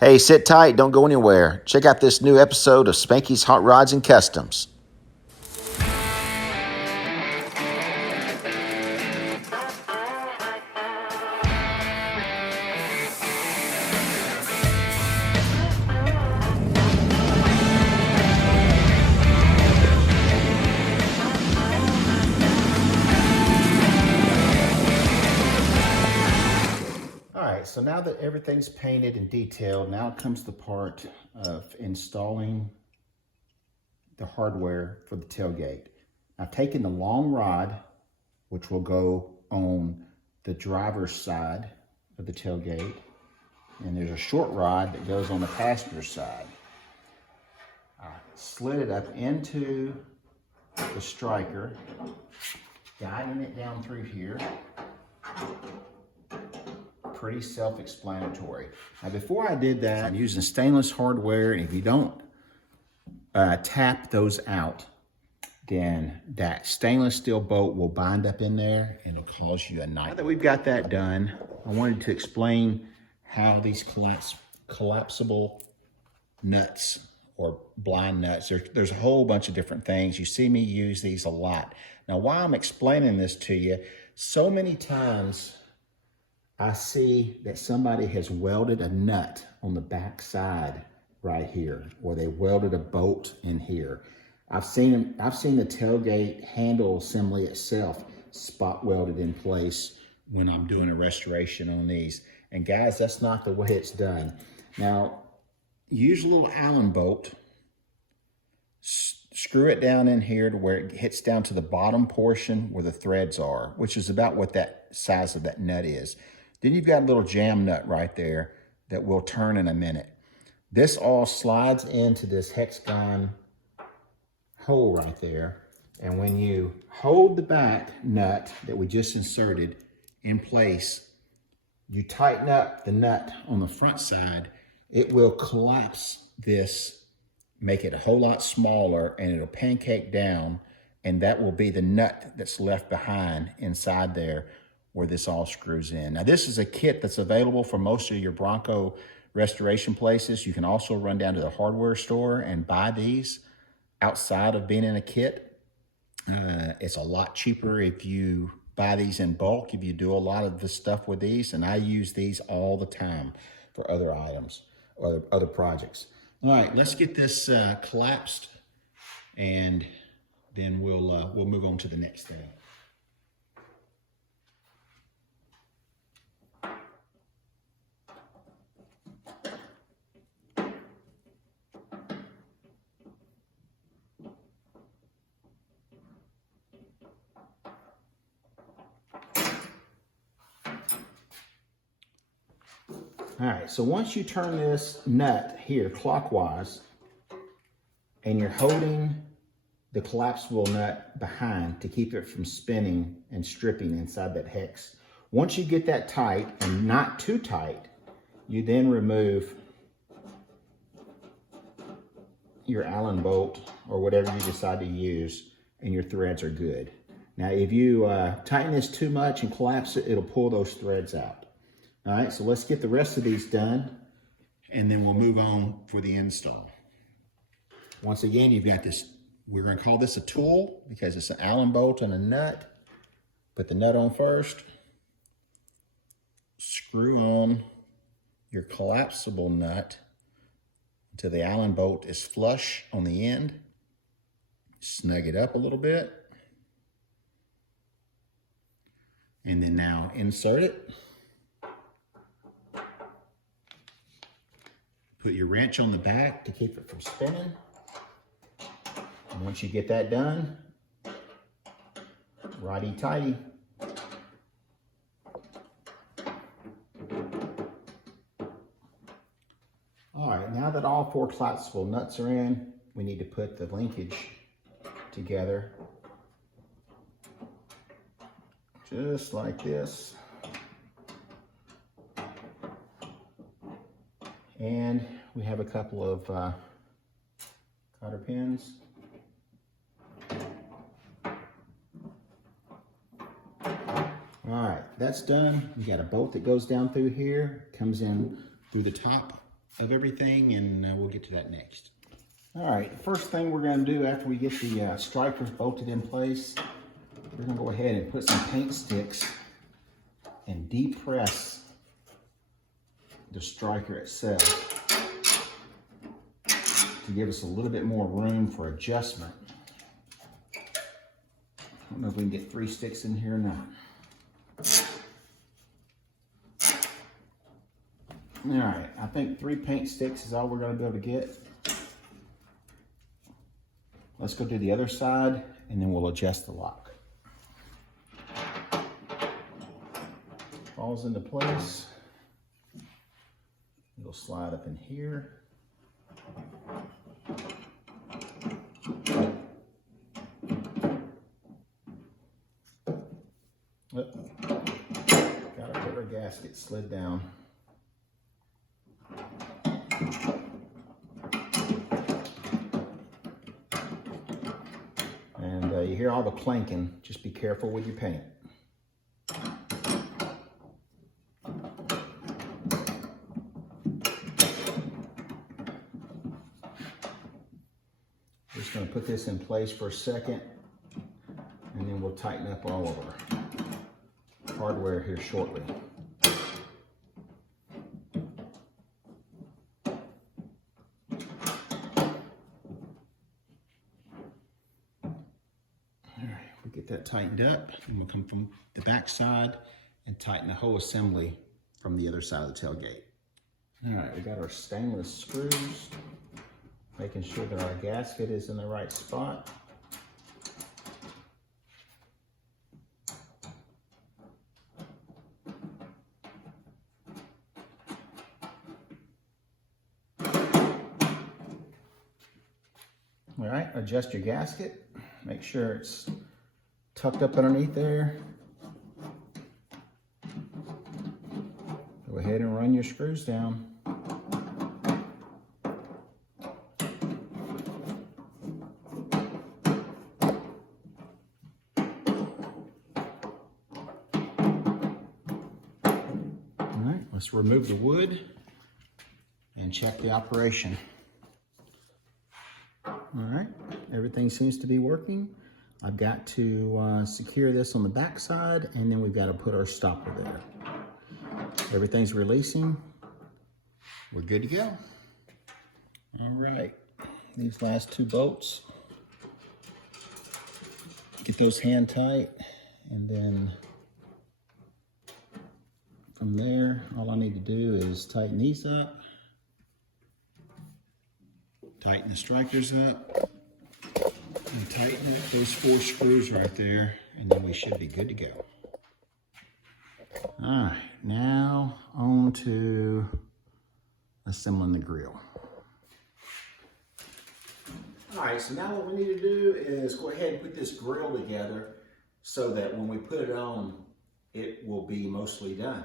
Hey, sit tight, don't go anywhere. Check out this new episode of Spanky's Hot Rods and Customs. Alright, so now that everything's painted and detailed, now comes the part of installing the hardware for the tailgate. I've taken the long rod, which will go on the driver's side of the tailgate, and there's a short rod that goes on the passenger side. I slid it up into the striker, guiding it down through here. Pretty self-explanatory. Now, before I did that, I'm using stainless hardware, and if you don't tap those out, then that stainless steel bolt will bind up in there and it'll cause you a nightmare. Now that we've got that done, I wanted to explain how these collapsible nuts or blind nuts, there's a whole bunch of different things. You see me use these a lot. Now, while I'm explaining this to you, so many times I see that somebody has welded a nut on the back side right here, or they welded a bolt in here. I've seen the tailgate handle assembly itself spot welded in place when I'm doing a restoration on these. And guys, that's not the way it's done. Now, use a little Allen bolt, screw it down in here to where it hits down to the bottom portion where the threads are, which is about what that size of that nut is. Then you've got a little jam nut right there that will turn in a minute. This all slides into this hexagon hole right there. And when you hold the back nut that we just inserted in place, you tighten up the nut on the front side, it will collapse this, make it a whole lot smaller, and it'll pancake down, and that will be the nut that's left behind inside there where this all screws in. Now, this is a kit that's available for most of your Bronco restoration places. You can also run down to the hardware store and buy these outside of being in a kit. It's a lot cheaper if you buy these in bulk, if you do a lot of the stuff with these, and I use these all the time for other items or other projects. All right, let's get this collapsed, and then we'll move on to the next thing. All right, so once you turn this nut here clockwise, and you're holding the collapsible nut behind to keep it from spinning and stripping inside that hex. Once you get that tight, and not too tight, you then remove your Allen bolt or whatever you decide to use, and your threads are good. Now, if you tighten this too much and collapse it, it'll pull those threads out. All right, so let's get the rest of these done, and then we'll move on for the install. Once again, you've got this, we're gonna call this a tool because it's an Allen bolt and a nut. Put the nut on first, screw on your collapsible nut until the Allen bolt is flush on the end. Snug it up a little bit. And then now insert it. Put your wrench on the back to keep it from spinning. And once you get that done, righty-tighty. All right, now that all 4 collapsible nuts are in, we need to put the linkage together. Just like this. And we have a couple of cotter pins. All right, that's done. We got a bolt that goes down through here, comes in through the top of everything, and we'll get to that next. All right, the first thing we're going to do after we get the strikers bolted in place, we're going to go ahead and put some paint sticks and depress the striker itself to give us a little bit more room for adjustment. I don't know if we can get 3 sticks in here or not. All right, I think 3 paint sticks is all we're going to be able to get. Let's go do the other side, and then we'll adjust the lock. Falls into place. It'll slide up in here. Got our rubber gasket slid down. And you hear all the clanking. Just be careful with your paint. Just going to put this in place for a second, and then we'll tighten up all of our hardware here shortly. Get that tightened up, and we'll come from the back side and tighten the whole assembly from the other side of the tailgate. All right, we got our stainless screws, making sure that our gasket is in the right spot. All right, adjust your gasket, make sure it's tucked up underneath there. Go ahead and run your screws down. All right, let's remove the wood and check the operation. All right, everything seems to be working. I've got to secure this on the back side, and then we've got to put our stopper there. Everything's releasing. We're good to go. All right, these last 2 bolts, get those hand tight, and then from there, all I need to do is tighten these up, tighten the strikers up, and tighten up those 4 screws right there, and then we should be good to go. All right, now on to assembling the grill. All right, so now what we need to do is go ahead and put this grill together so that when we put it on, it will be mostly done.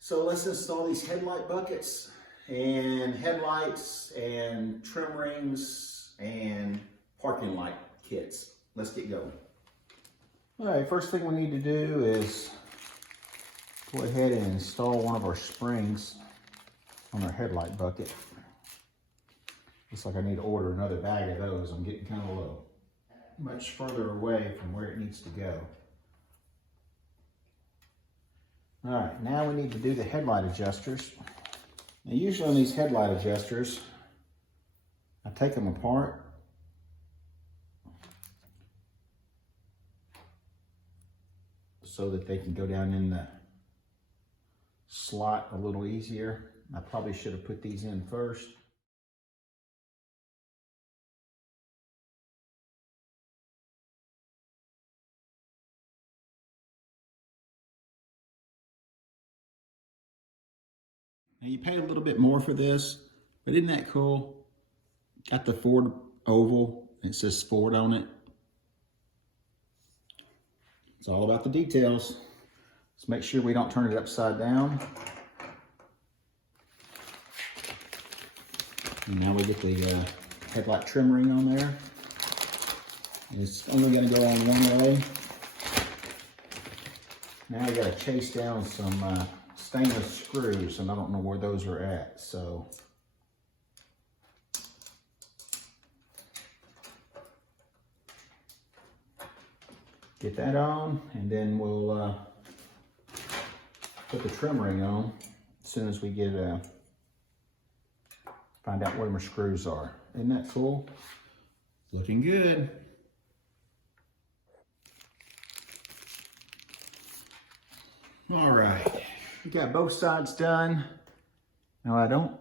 So let's install these headlight buckets and headlights and trim rings and parking light kits. Let's get going. All right, first thing we need to do is go ahead and install one of our springs on our headlight bucket. Looks like I need to order another bag of those. I'm getting kind of low. Much further away from where it needs to go. All right, now we need to do the headlight adjusters. Now usually on these headlight adjusters, I take them apart. So that they can go down in the slot a little easier. I probably should have put these in first. Now you pay a little bit more for this, but isn't that cool? Got the Ford oval, and it says Ford on it. It's all about the details. Let's make sure we don't turn it upside down. And now we get the headlight trim ring on there. It's only going to go on one way. Now we got to chase down some stainless screws, and I don't know where those are at, so. Get that on, and then we'll put the trim ring on as soon as we get find out where my screws are. Isn't that cool? Looking good. All right, we got both sides done. Now I don't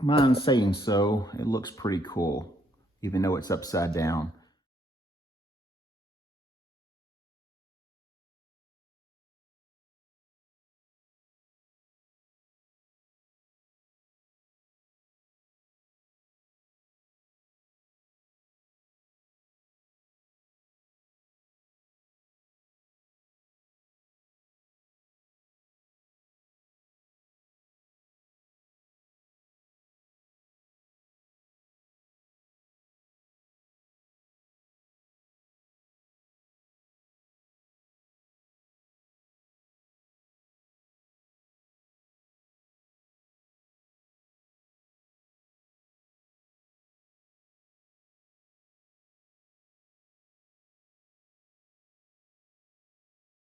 mind saying so, it looks pretty cool, even though it's upside down.